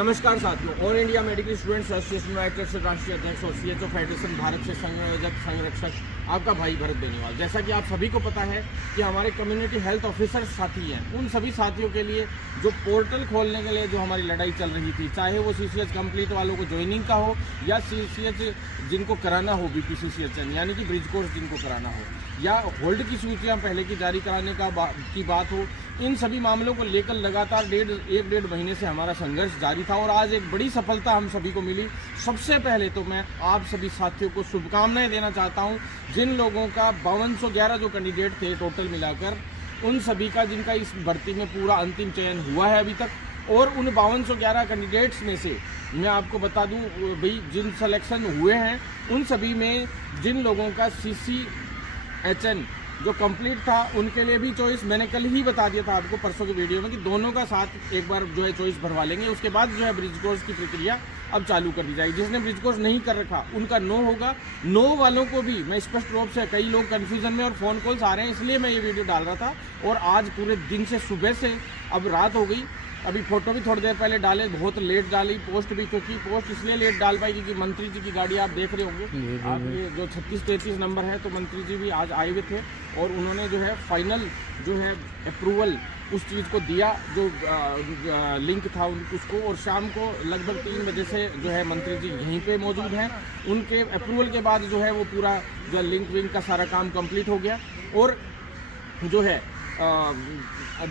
नमस्कार साथियों, all India medical students association United से राष्ट्रीय अध्यक्ष और सीएचओ फेडरेशन भारत से संयोजक संरक्षक आपका भाई भरत बेनीवाल। जैसा कि आप सभी को पता है कि हमारे कम्युनिटी हेल्थ ऑफिसर साथी हैं, उन सभी साथियों के लिए जो पोर्टल खोलने के लिए जो हमारी लड़ाई चल रही थी, चाहे वो सीसीएच कंप्लीट वालों को ज्वाइनिंग का हो या सीसीएच जिनको कराना हो बीपीसीसीएचएन यानी कि ब्रिज कोर्स जिनको कराना हो, या होल्ड की सूचियां पहले की जारी कराने की बात हो, इन सभी मामलों को लेकर लगातार एक डेढ़ महीने से हमारा संघर्ष जारी था और आज एक बड़ी सफलता हम सभी को मिली। सबसे पहले तो मैं आप सभी साथियों को शुभकामनाएं देना चाहता हूं, जिन लोगों का 5211 जो कैंडिडेट थे टोटल मिलाकर, उन सभी का जिनका इस भर्ती में पूरा अंतिम चयन हुआ है अभी तक, और उन 5211 कैंडिडेट्स में से मैं आपको बता दूं भाई जिन सिलेक्शन हुए हैं उन सभी में जिन लोगों का CCHN जो कंप्लीट था उनके लिए भी चॉइस मैंने कल ही बता दिया था आपको परसों की वीडियो में कि दोनों का साथ एक बार जो है चॉइस भरवा लेंगे। उसके बाद जो है ब्रिज कोर्स की प्रक्रिया अब चालू कर दी जाएगी। जिसने ब्रिज कोर्स नहीं कर रखा उनका नो होगा। नो वालों को भी मैं स्पष्ट रूप से, कई लोग कन्फ्यूजन में और फ़ोन कॉल्स आ रहे हैं इसलिए मैं ये वीडियो डाल रहा था, और आज पूरे दिन से सुबह से अब रात हो गई, अभी फोटो भी थोड़ी देर पहले डाले, बहुत लेट डाली पोस्ट भी, क्योंकि पोस्ट इसलिए लेट डाल पाई क्योंकि मंत्री जी की गाड़ी आप देख रहे होंगे, आप ये जो 3633 नंबर है, तो मंत्री जी भी आज आए हुए थे और उन्होंने जो है फाइनल जो है अप्रूवल उस चीज़ को दिया जो लिंक था उसको, और शाम को लगभग 3 बजे से जो है मंत्री जी यहीं पे मौजूद हैं। उनके अप्रूवल के बाद जो है वो पूरा जो लिंक विंक का सारा काम कंप्लीट हो गया। और जो है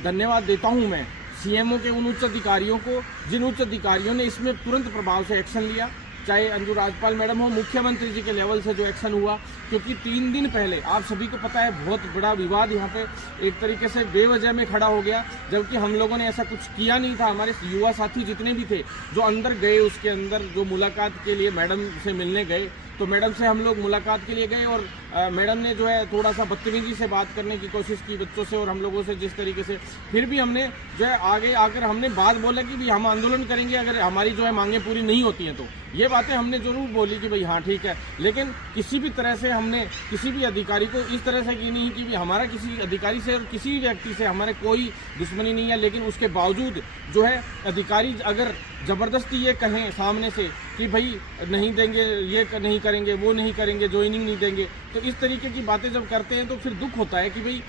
धन्यवाद देता हूँ मैं सीएमओ के उन उच्च अधिकारियों को, जिन उच्च अधिकारियों ने इसमें तुरंत प्रभाव से एक्शन लिया, चाहे अंजू राजपाल मैडम हो, मुख्यमंत्री जी के लेवल से जो एक्शन हुआ, क्योंकि 3 दिन पहले आप सभी को पता है बहुत बड़ा विवाद यहाँ पे एक तरीके से बेवजह में खड़ा हो गया, जबकि हम लोगों ने ऐसा कुछ किया नहीं था। हमारे युवा साथी जितने भी थे जो अंदर गए, उसके अंदर जो मुलाकात के लिए मैडम से मिलने गए, तो मैडम से हम लोग मुलाकात के लिए गए और मैडम ने जो है थोड़ा सा बदतमीजी से बात करने की कोशिश की बच्चों से और हम लोगों से, जिस तरीके से फिर भी हमने जो है आगे आकर हमने बात बोला कि भाई हम आंदोलन करेंगे अगर हमारी जो है मांगे पूरी नहीं होती हैं। तो ये बातें हमने जरूर बोली कि भाई हाँ ठीक है, लेकिन किसी भी तरह से हमने किसी भी अधिकारी को इस तरह से की नहीं कि भी हमारा किसी अधिकारी से और किसी व्यक्ति से हमारे कोई दुश्मनी नहीं है, लेकिन उसके बावजूद जो है अधिकारी अगर ज़बरदस्ती ये कहें सामने से कि भाई नहीं देंगे, ये नहीं करेंगे, वो नहीं करेंगे, ज्वाइनिंग नहीं देंगे, तो इस तरीके की बातें जब करते हैं तो फिर दुख होता है कि भाई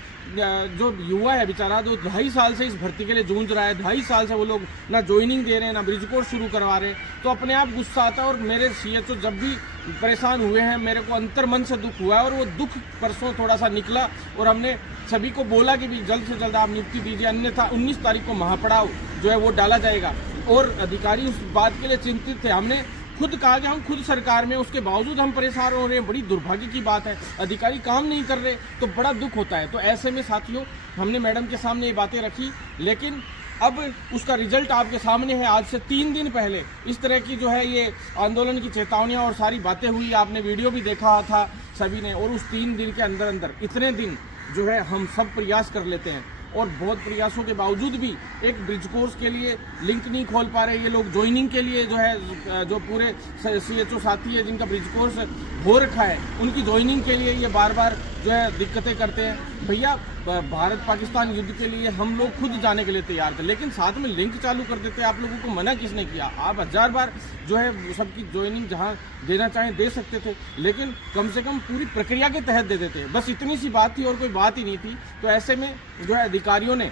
जो युवा है बेचारा, जो 2.5 साल से इस भर्ती के लिए जूझ रहा है, 2.5 साल से वो लोग ना ज्वाइनिंग दे रहे हैं ना ब्रिज कोर्स शुरू करवा रहे हैं, तो अपने आप गुस्सा आता है। और मेरे सीएचओ जब भी परेशान हुए हैं, मेरे को अंतर मन से दुख हुआ है, और वो दुख परसों थोड़ा सा निकला और हमने सभी को बोला कि भी जल्द से जल्द आप नियुक्ति दीजिए, अन्यथा 19 तारीख को महापड़ाव जो है वो डाला जाएगा। और अधिकारी उस बात के लिए चिंतित थे। हमने खुद कहा कि हम खुद सरकार में, उसके बावजूद हम परेशान हो रहे हैं, बड़ी दुर्भाग्य की बात है, अधिकारी काम नहीं कर रहे तो बड़ा दुख होता है। तो ऐसे में साथियों हमने मैडम के सामने ये बातें रखी, लेकिन अब उसका रिजल्ट आपके सामने है। आज से 3 दिन पहले इस तरह की जो है ये आंदोलन की चेतावनियां और सारी बातें हुई, आपने वीडियो भी देखा था सभी ने, और उस 3 दिन के अंदर अंदर इतने दिन जो है हम सब प्रयास कर लेते हैं और बहुत प्रयासों के बावजूद भी एक ब्रिज कोर्स के लिए लिंक नहीं खोल पा रहे ये लोग। ज्वाइनिंग के लिए जो है जो पूरे सीएचओ साथी है जिनका ब्रिज कोर्स हो रखा है, उनकी ज्वाइनिंग के लिए ये बार बार जो है दिक्कतें करते हैं। भैया भारत पाकिस्तान युद्ध के लिए हम लोग खुद जाने के लिए तैयार थे, लेकिन साथ में लिंक चालू कर देते। आप लोगों को मना किसने किया? आप 1000 बार जो है सबकी ज्वाइनिंग जहां देना चाहें दे सकते थे, लेकिन कम से कम पूरी प्रक्रिया के तहत दे देते। बस इतनी सी बात थी और कोई बात ही नहीं थी। तो ऐसे में जो है अधिकारियों ने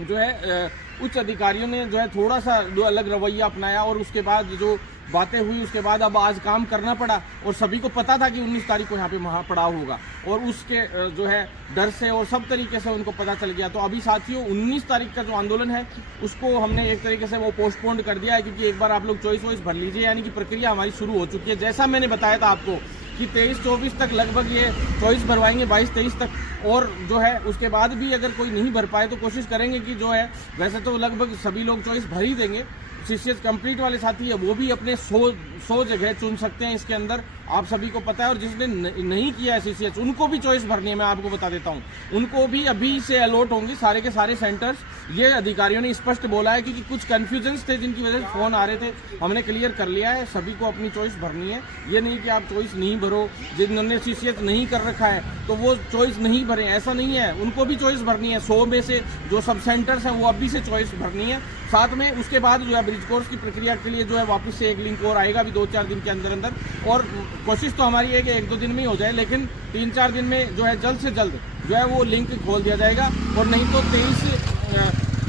जो है उच्च अधिकारियों ने जो है थोड़ा सा जो अलग रवैया अपनाया, और उसके बाद जो बातें हुई उसके बाद अब आज काम करना पड़ा। और सभी को पता था कि 19 तारीख को यहाँ पे महापड़ाव होगा, और उसके जो है डर से और सब तरीके से उनको पता चल गया। तो अभी साथियों 19 तारीख का जो आंदोलन है उसको हमने एक तरीके से वो पोस्टपोन कर दिया है, क्योंकि एक बार आप लोग चॉइस वॉइस भर लीजिए, यानी कि प्रक्रिया हमारी शुरू हो चुकी है। जैसा मैंने बताया था आपको कि 23-24 तक लगभग ये चॉइस भरवाएंगे, 22-23 तक, और जो है उसके बाद भी अगर कोई नहीं भर पाए तो कोशिश करेंगे कि जो है, वैसे तो लगभग सभी लोग चॉइस भर ही देंगे। सीसीएच कंप्लीट वाले साथी है वो भी अपने 100 जगह चुन सकते हैं इसके अंदर, आप सभी को पता है। और जिसने नहीं किया है सीसीएच उनको भी चॉइस भरनी है, मैं आपको बता देता हूं, उनको भी अभी से अलॉट होंगे सारे के सारे सेंटर्स। ये अधिकारियों ने स्पष्ट बोला है, क्योंकि कुछ कन्फ्यूजन्स थे जिनकी वजह से फोन आ रहे थे, हमने क्लियर कर लिया है। सभी को अपनी चॉइस भरनी है, ये नहीं कि आप चॉइस नहीं भरो, जिन्होंने सीसीएच नहीं कर रखा है तो वो चॉइस नहीं भरे, ऐसा नहीं है, उनको भी चॉइस भरनी है। 100 में से जो सब सेंटर्स हैं वो अभी से चॉइस भरनी है। साथ में उसके बाद जो है ब्रिज कोर्स की प्रक्रिया के लिए जो है वापस से एक लिंक और आएगा अभी 2-4 दिन के अंदर अंदर, और कोशिश तो हमारी है कि 1-2 दिन में ही हो जाए, लेकिन 3-4 दिन में जो है जल्द से जल्द जो है वो लिंक खोल दिया जाएगा। और नहीं तो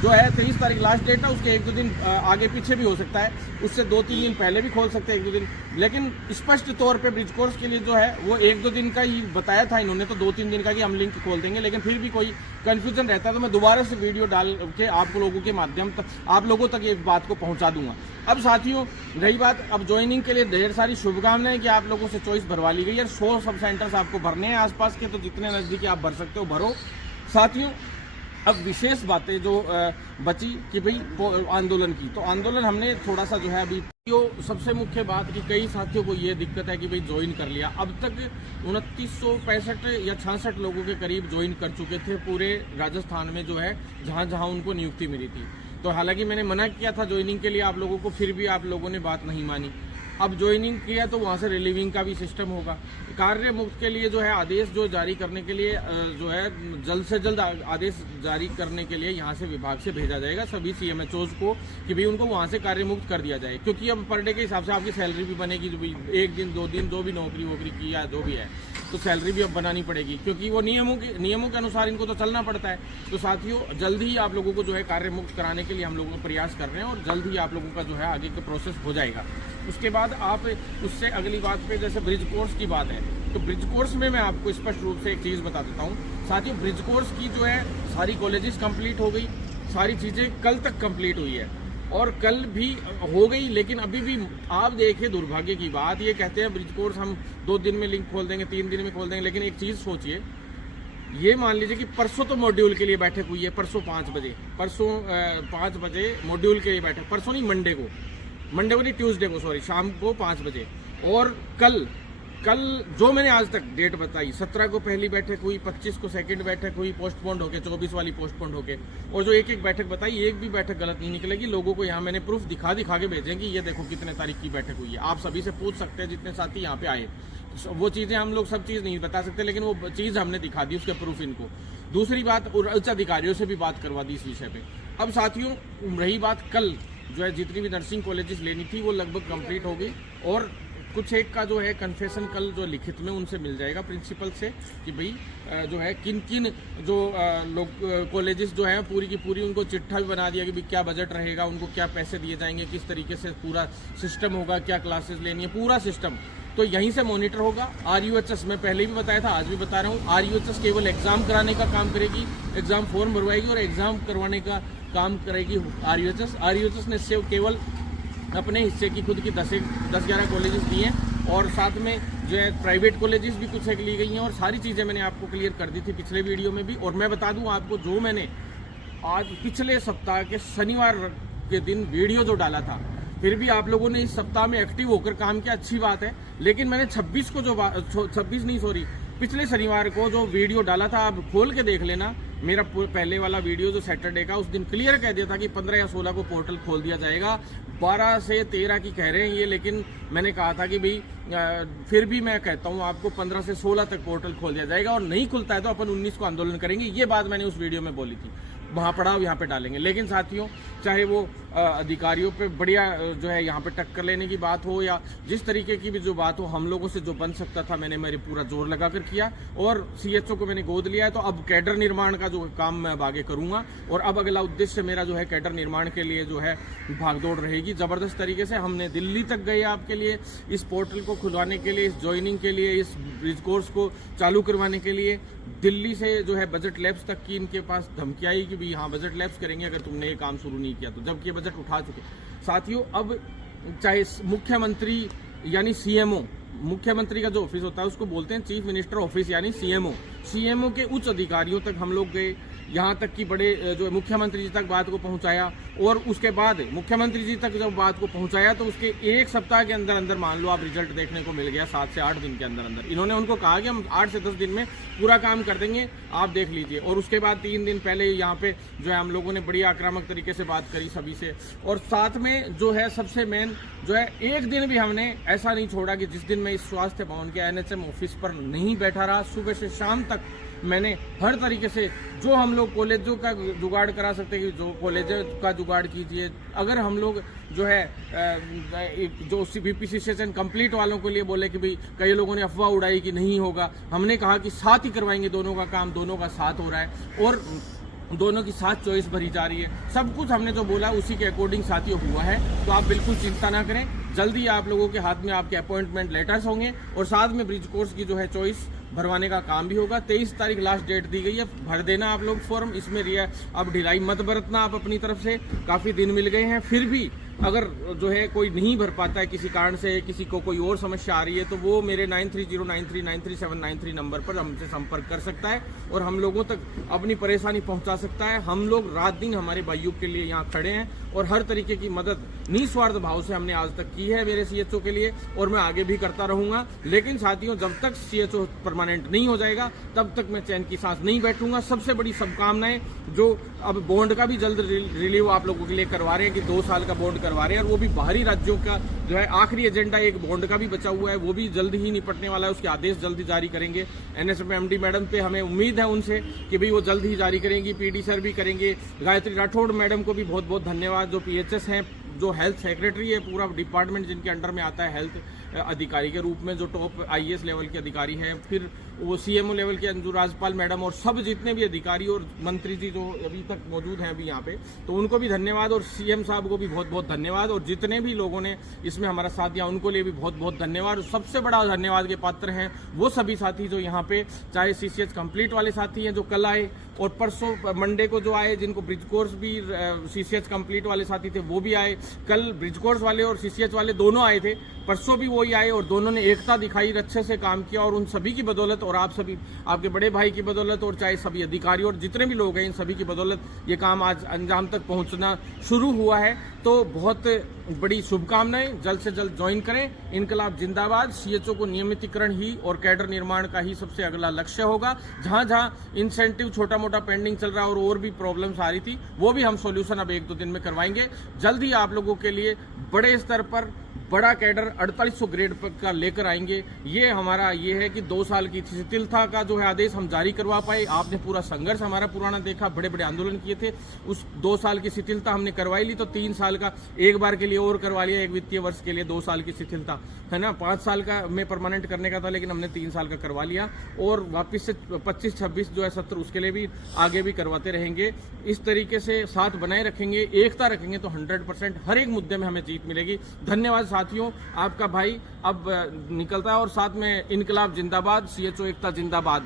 23 तारीख लास्ट डेट है, उसके 1-2 दिन आगे पीछे भी हो सकता है, उससे 2-3 दिन पहले भी खोल सकते हैं 1-2 दिन। लेकिन स्पष्ट तौर पे ब्रिज कोर्स के लिए जो है वो 1-2 दिन का ही बताया था इन्होंने, तो 2-3 दिन का कि हम लिंक खोल देंगे। लेकिन फिर भी कोई कंफ्यूजन रहता है तो मैं दोबारा से वीडियो डाल के आप लोगों के माध्यम तक आप लोगों तक ये बात को पहुंचा दूंगा। अब साथियों रही बात अब ज्वाइनिंग के लिए ढेर सारी शुभकामनाएं कि आप लोगों से चॉइस भरवा ली गई है। 100 सब सेंटर्स आपको भरने हैं आसपास के, तो जितने नज़दीकी आप भर सकते हो भरो। साथियों अब विशेष बातें जो बची कि भाई आंदोलन की, तो आंदोलन हमने थोड़ा सा जो है अभी सबसे मुख्य बात कि कई साथियों को ये दिक्कत है कि भाई ज्वाइन कर लिया। अब तक 2965 या 66 लोगों के करीब ज्वाइन कर चुके थे पूरे राजस्थान में जो है जहां जहां उनको नियुक्ति मिली थी। तो हालांकि मैंने मना किया था ज्वाइनिंग के लिए आप लोगों को, फिर भी आप लोगों ने बात नहीं मानी। अब ज्वाइनिंग किया तो वहाँ से रिलीविंग का भी सिस्टम होगा। कार्य मुक्त के लिए जो है आदेश जो जारी करने के लिए जो है जल्द से जल्द आदेश जारी करने के लिए यहाँ से विभाग से भेजा जाएगा सभी CMHOs को कि भाई उनको वहाँ से कार्य मुक्त कर दिया जाए, क्योंकि अब पर डे के हिसाब से आपकी सैलरी भी बनेगी। जो भी 1 दिन 2 दिन जो भी नौकरी वोकरी की या जो भी है तो सैलरी भी अब बनानी पड़ेगी, क्योंकि वो नियमों के अनुसार इनको तो चलना पड़ता है। तो साथियों जल्द ही आप लोगों को जो है कार्य मुक्त कराने के लिए हम लोगों को प्रयास कर रहे हैं और जल्द ही आप लोगों का जो है आगे का प्रोसेस हो जाएगा। उसके बाद आप उससे अगली बात पे जैसे ब्रिज कोर्स की बात है, तो ब्रिज कोर्स में मैं आपको स्पष्ट रूप से एक चीज़ बता देता हूँ साथियों। ब्रिज कोर्स की जो है सारी कॉलेजेस कंप्लीट हो गई, सारी चीज़ें कल तक कंप्लीट हुई है और कल भी हो गई। लेकिन अभी भी आप देखिए दुर्भाग्य की बात, ये कहते हैं ब्रिज कोर्स हम 2 दिन में लिंक खोल देंगे, 3 दिन में खोल देंगे। लेकिन एक चीज़ सोचिए, ये मान लीजिए कि परसों तो मॉड्यूल के लिए बैठक हुई है, परसों 5 बजे मॉड्यूल के लिए बैठक, परसों नहीं मंडे को नहीं ट्यूसडे को सॉरी शाम को 5 बजे। और कल जो मैंने आज तक डेट बताई 17 को पहली बैठक हुई, 25 को सेकंड बैठक हुई पोस्टपोन्ड होके, 24 वाली पोस्टपोन्ड होके, और जो एक बैठक बताई एक भी बैठक गलत नहीं निकलेगी। लोगों को यहाँ मैंने प्रूफ दिखा के भेजेंगे, ये देखो कितने तारीख की बैठक हुई है। आप सभी से पूछ सकते हैं जितने साथी यहाँ पे आए, वो चीज़ें हम लोग सब चीज़ नहीं बता सकते, लेकिन वो चीज़ हमने दिखा दी उसके प्रूफ इनको। दूसरी बात उच्च अधिकारियों से भी बात करवा दी इस विषय पे। अब साथियों रही बात कल जो है जितनी भी नर्सिंग कॉलेजेस लेनी थी वो लगभग कंप्लीट हो गई, और कुछ एक का जो है कन्फेशन कल जो लिखित में उनसे मिल जाएगा प्रिंसिपल से कि भाई जो है किन जो लोग कॉलेजेस जो हैं पूरी की पूरी उनको चिट्ठा भी बना दिया कि भाई क्या बजट रहेगा, उनको क्या पैसे दिए जाएंगे, किस तरीके से पूरा सिस्टम होगा, क्या क्लासेस लेनी है, पूरा सिस्टम तो यहीं से मॉनिटर होगा। RUHS मैं पहले भी बताया था, आज भी बता रहा हूँ, RUHS केवल एग्जाम कराने का काम करेगी, एग्जाम फॉर्म भरवाएगी और एग्जाम करवाने का काम करेगी RUHS ने सिर्फ केवल अपने हिस्से की खुद की 10-11 कॉलेजेस दी हैं, और साथ में जो है प्राइवेट कॉलेजेस भी कुछ एक ली गई हैं, और सारी चीज़ें मैंने आपको क्लियर कर दी थी पिछले वीडियो में भी। और मैं बता दूं आपको, जो मैंने आज पिछले सप्ताह के शनिवार के दिन वीडियो जो डाला था, फिर भी आप लोगों ने इस सप्ताह में एक्टिव होकर काम किया, अच्छी बात है। लेकिन मैंने 26 को पिछले शनिवार को जो वीडियो डाला था, आप खोल के देख लेना मेरा पहले वाला वीडियो जो सैटरडे का, उस दिन क्लियर कह दिया था कि 15 या 16 को पोर्टल खोल दिया जाएगा। 12 से 13 की कह रहे हैं ये, लेकिन मैंने कहा था कि भाई फिर भी मैं कहता हूँ आपको 15 से 16 तक पोर्टल खोल दिया जाएगा, और नहीं खुलता है तो अपन 19 को आंदोलन करेंगे। ये बात मैंने उस वीडियो में बोली थी, वहाँ पड़ाव यहाँ पे डालेंगे। लेकिन साथियों चाहे वो अधिकारियों पे बढ़िया जो है यहाँ पे टक्कर लेने की बात हो या जिस तरीके की भी जो बात हो, हम लोगों से जो बन सकता था मैंने मेरे पूरा जोर लगा कर किया, और CHO को मैंने गोद लिया है। तो अब कैडर निर्माण का जो काम मैं अब आगे करूँगा, और अब अगला उद्देश्य मेरा जो है कैडर निर्माण के लिए जो है भागदौड़ रहेगी ज़बरदस्त तरीके से। हमने दिल्ली तक गए आपके लिए, इस पोर्टल को खुलवाने के लिए, इस ज्वाइनिंग के लिए, इस ब्रिज कोर्स को चालू करवाने के लिए। दिल्ली से जो है बजट लैब्स तक की इनके पास धमकी आई कि भाई हाँ बजट लैब्स करेंगे अगर तुमने ये काम शुरू नहीं किया तो, जबकि बजट उठा चुके। साथियों अब चाहे मुख्यमंत्री यानी CMO, मुख्यमंत्री का जो ऑफिस होता है उसको बोलते हैं चीफ मिनिस्टर ऑफिस यानी CMO के उच्च अधिकारियों तक हम लोग गए, यहाँ तक कि बड़े जो मुख्यमंत्री जी तक बात को पहुँचाया, और उसके बाद मुख्यमंत्री जी तक जब बात को पहुँचाया तो उसके 1 सप्ताह के अंदर अंदर मान लो आप रिजल्ट देखने को मिल गया। 7 से 8 दिन के अंदर अंदर इन्होंने उनको कहा कि हम 8 से 10 दिन में पूरा काम कर देंगे, आप देख लीजिए। और उसके बाद 3 दिन पहले यहाँ पे जो है हम लोगों ने बड़ी आक्रामक तरीके से बात करी सभी से, और साथ में जो है सबसे मेन जो है एक दिन भी हमने ऐसा नहीं छोड़ा कि जिस दिन मैं इस स्वास्थ्य भवन के NHM ऑफिस पर नहीं बैठा रहा, सुबह से शाम तक मैंने हर तरीके से जो हम लोग कॉलेजों का जुगाड़ करा सकते हैं, जो कॉलेज का जुगाड़ कीजिए। अगर हम लोग जो है जो बीपीसी सेशन कंप्लीट वालों के लिए बोले कि भाई कई लोगों ने अफवाह उड़ाई कि नहीं होगा, हमने कहा कि साथ ही करवाएंगे, दोनों का काम दोनों का साथ हो रहा है और दोनों की साथ चॉइस भरी जा रही है। सब कुछ हमने जो बोला उसी के अकॉर्डिंग साथियों हुआ है, तो आप बिल्कुल चिंता ना करें। जल्दी आप लोगों के हाथ में आपके अपॉइंटमेंट लेटर्स होंगे और साथ में ब्रिज कोर्स की जो है चॉइस भरवाने का काम भी होगा। 23 तारीख लास्ट डेट दी गई है, भर देना आप लोग फॉर्म। इसमें अब ढिलाई मत बरतना आप अपनी तरफ से, काफ़ी दिन मिल गए हैं। फिर भी अगर जो है कोई नहीं भर पाता है किसी कारण से, किसी को कोई और समस्या आ रही है, तो वो मेरे 9309393793 नंबर पर हमसे संपर्क कर सकता है और हम लोगों तक अपनी परेशानी पहुंचा सकता है। हम लोग रात दिन हमारे भाइयों के लिए यहाँ खड़े हैं और हर तरीके की मदद निस्वार्थ भाव से हमने आज तक की है मेरे सीएचओ के लिए और मैं आगे भी करता रहूंगा। लेकिन साथियों, जब तक सीएचओ परमानेंट नहीं हो जाएगा तब तक मैं चैन की सांस नहीं बैठूंगा। सबसे बड़ी शुभकामनाएं, जो अब बॉन्ड का भी जल्द रिलीव आप लोगों के लिए करवा रहे हैं कि 2 साल का बॉन्ड करवा रहे हैं, और वो भी बाहरी राज्यों का जो है आखिरी एजेंडा एक बॉन्ड का भी बचा हुआ है, वो भी जल्द ही निपटने वाला है। उसके आदेश जल्दी जारी करेंगे। एनएसएमडी मैडम पे हमें उम्मीद है उनसे कि भाई वो जल्द ही जारी करेंगी। पीडी सर भी करेंगे। गायत्री राठौड़ मैडम को भी बहुत बहुत धन्यवाद, जो पीएचएस हैं, जो हेल्थ सेक्रेटरी है, पूरा डिपार्टमेंट जिनके अंडर में आता है हेल्थ अधिकारी के रूप में, जो टॉप आईएएस लेवल के अधिकारी हैं, फिर वो सीएमओ लेवल के अंजू राजपाल मैडम और सब जितने भी अधिकारी और मंत्री जी जो अभी तक मौजूद हैं अभी यहाँ पे, तो उनको भी धन्यवाद और सीएम साहब को भी बहुत बहुत धन्यवाद और जितने भी लोगों ने इसमें हमारा साथ दिया उनको लिए भी बहुत बहुत धन्यवाद। सबसे बड़ा धन्यवाद के पात्र हैं वो सभी साथी जो यहाँ पे, चाहे सीसीएच कंप्लीट वाले साथी हैं जो कल आए और परसों मंडे को जो आए, जिनको ब्रिज कोर्स भी सीसीएच कंप्लीट वाले साथी थे वो भी आए। कल ब्रिज कोर्स वाले और सीसीएच वाले दोनों आए थे, परसों भी वही आए और दोनों ने एकता दिखाई, अच्छे से काम किया और उन सभी की बदौलत और आप सभी आपके बड़े भाई की बदौलत और चाहे सभी अधिकारी और जितने भी लोग हैं इन सभी की बदौलत ये काम आज अंजाम तक पहुंचना शुरू हुआ है। तो बहुत बड़ी शुभकामनाएं, जल्द से जल्द ज्वाइन करें। इनकलाब जिंदाबाद। सीएचओ को नियमितीकरण ही और कैडर निर्माण का ही सबसे अगला लक्ष्य होगा। जहां जहां इंसेंटिव छोटा मोटा पेंडिंग चल रहा है और भी प्रॉब्लम्स आ रही थी, वो भी हम सॉल्यूशन अब 1-2 दिन में करवाएंगे। जल्द ही आप लोगों के लिए बड़े स्तर पर बड़ा कैडर 4800 ग्रेड का लेकर आएंगे। ये हमारा ये है कि 2 साल की शिथिलता का जो है आदेश हम जारी करवा पाए। आपने पूरा संघर्ष हमारा पुराना देखा, बड़े बड़े आंदोलन किए थे, उस 2 साल की शिथिलता हमने करवाई ली, तो 3 साल का एक बार के लिए और करवा लिया, एक वित्तीय वर्ष के लिए 2 साल की शिथिलता है ना। 5 साल का में परमानेंट करने का था लेकिन हमने 3 साल का करवा लिया और वापस से 25-26 जो है सत्र उसके लिए भी आगे भी करवाते रहेंगे। इस तरीके से साथ बनाए रखेंगे, एकता रखेंगे तो 100% हर एक मुद्दे में हमें जीत मिलेगी। धन्यवाद साथियों, आपका भाई अब निकलता है और साथ में इनकलाब जिंदाबाद, सीएचओ एकता जिंदाबाद।